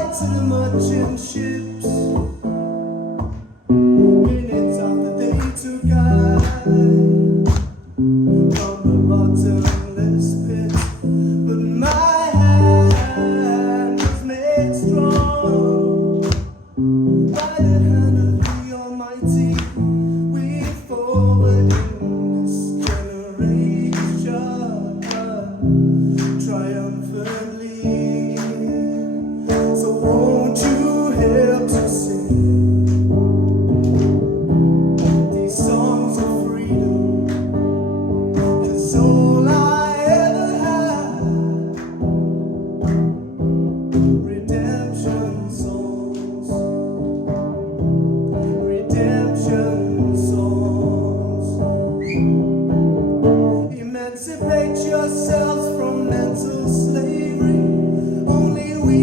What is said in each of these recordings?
goodbye to the merchant ships. Minutes after they took I from the bottomless pit, but my hand was made strong by the hand of the Almighty. We forward in this generation triumphantly. So won't you help to sing these songs of freedom? 'Cause all I ever had, redemption songs, redemption songs. Emancipate yourselves from mental slavery. Only we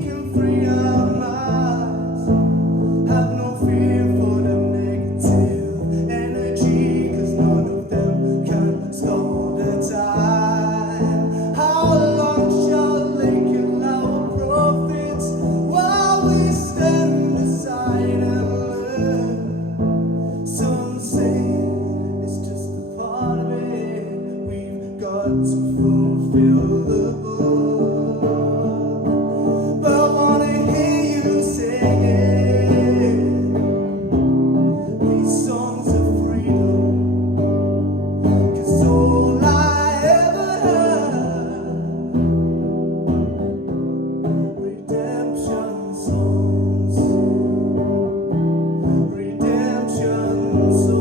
can free our minds. Have no fear for the negative energy, 'cause none of them can stop the time. How long shall they kill our prophets while we stand aside and learn? Some say it's just a part of it. We've got to fulfill the book. But I wanna hear you sing it, these songs of freedom. 'Cause all I ever had, redemption songs, redemption songs.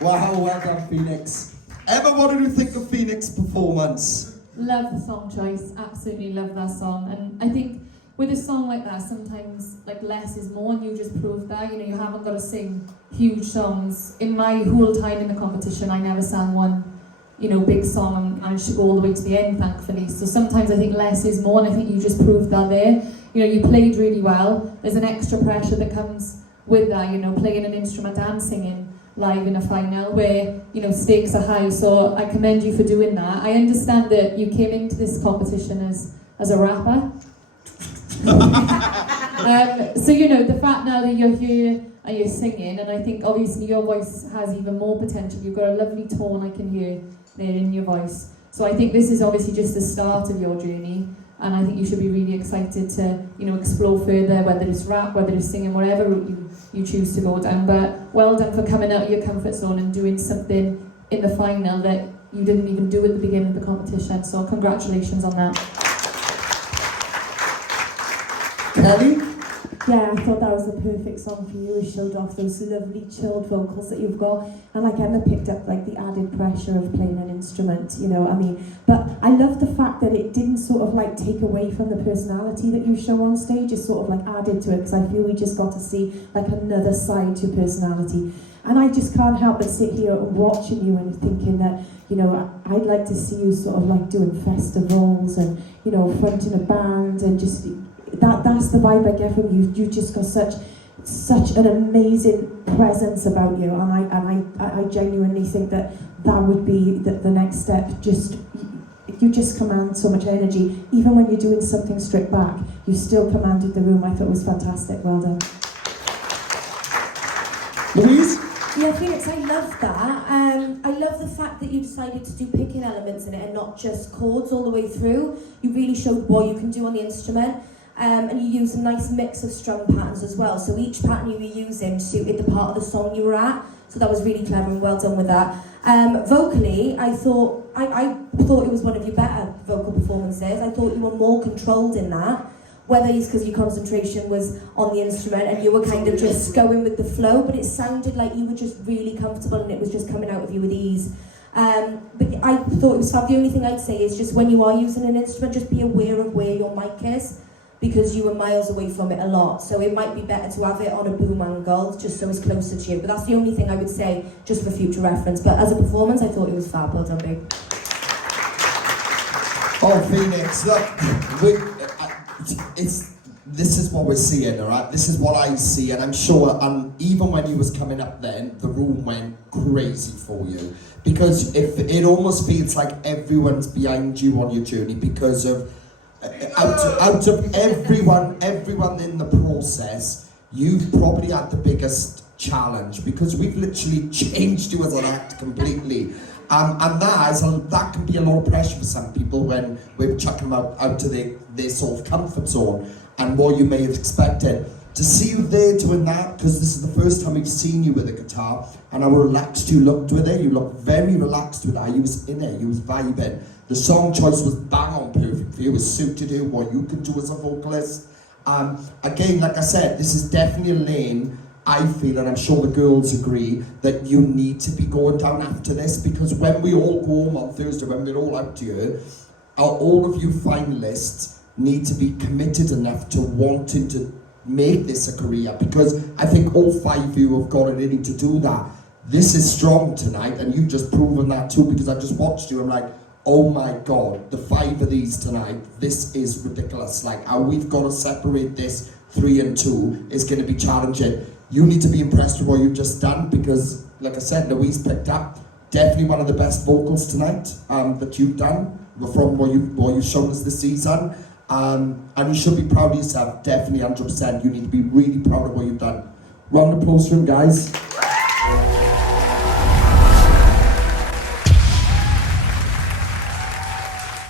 Wow, well done, Phoenix. Emma, what did you think of Phoenix' performance? Love the song choice, absolutely love that song. And I think with a song like that, sometimes like less is more, and you just proved that. You know, you haven't got to sing huge songs. In my whole time in the competition, I never sang one, you know, big song and managed to go all the way to the end, thankfully. So sometimes I think less is more, and I think you just proved that there. You know, you played really well. There's an extra pressure that comes with that, you know, playing an instrument and singing live in a final where, you know, stakes are high. So I commend you for doing that. I understand that you came into this competition as a rapper. So, you know, the fact now that you're here and you're singing, and I think obviously your voice has even more potential. You've got a lovely tone I can hear there in your voice. So I think this is obviously just the start of your journey, and I think you should be really excited to, you know, explore further, whether it's rap, whether it's singing, whatever route you choose to go down. But well done for coming out of your comfort zone and doing something in the final that you didn't even do at the beginning of the competition. So congratulations on that. Kelly? Yeah, I thought that was the perfect song for you. It showed off those lovely chilled vocals that you've got, and like Emma picked up like the added pressure of playing an instrument, you know, I mean, but I love the fact that it didn't sort of like take away from the personality that you show on stage. It sort of like added to it, because I feel we just got to see like another side to your personality. And I just can't help but sit here watching you and thinking that, you know, I'd like to see you sort of like doing festivals and, you know, fronting a band, and just that's the vibe I get from you. You just got such an amazing presence about you, and I genuinely think that would be the next step. Just you just command so much energy, even when you're doing something stripped back. You still commanded the room. I thought it was fantastic. Well done. Louise? Yeah, Phoenix, I love that. I love the fact that you decided to do picking elements in it and not just chords all the way through. You really showed what you can do on the instrument. And you used a nice mix of strum patterns as well. So each pattern you were using suited the part of the song you were at. So that was really clever and well done with that. Vocally, I thought it was one of your better vocal performances. I thought you were more controlled in that. Whether it's because your concentration was on the instrument and you were kind of just going with the flow, but it sounded like you were just really comfortable and it was just coming out of you with ease. But I thought it was fab. The only thing I'd say is just when you are using an instrument, just be aware of where your mic is, because you were miles away from it a lot. So it might be better to have it on a boom angle, just so it's closer to you. But that's the only thing I would say, just for future reference. But as a performance, I thought it was fab. Well done, babe. Oh, Phoenix, look, this is what we're seeing, all right? This is what I see, and I'm sure, even when you was coming up then, the room went crazy for you. Because if it almost feels like everyone's behind you on your journey because of, out of everyone in the process, you've probably had the biggest challenge because we've literally changed you as an act completely. And that can be a lot of pressure for some people when we're chucking them out to their sort of comfort zone and what you may have expected. To see you there doing that, because this is the first time we've seen you with a guitar, and how relaxed you looked with it. You looked very relaxed with that. You was in it, you was vibing. The song choice was bang on perfect for you. It suited you, what you could do as a vocalist. Again, like I said, this is definitely a lane I feel, and I'm sure the girls agree, that you need to be going down after this, because when we all go home on Thursday, when we're all out here, all of you finalists need to be committed enough to wanting to make this a career, because I think all 5 of you have got it in you to do that. This is strong tonight, and you've just proven that too, because I just watched you. I'm like, oh my god, the 5 of these tonight, this is ridiculous. Like, how we've got to separate this 3 and 2 is going to be challenging. You need to be impressed with what you've just done, because like I said, Louise picked up definitely one of the best vocals tonight that you've done from what you've shown us this season. And you should be proud of yourself, definitely 100%. You need to be really proud of what you've done. Round of applause for him, guys.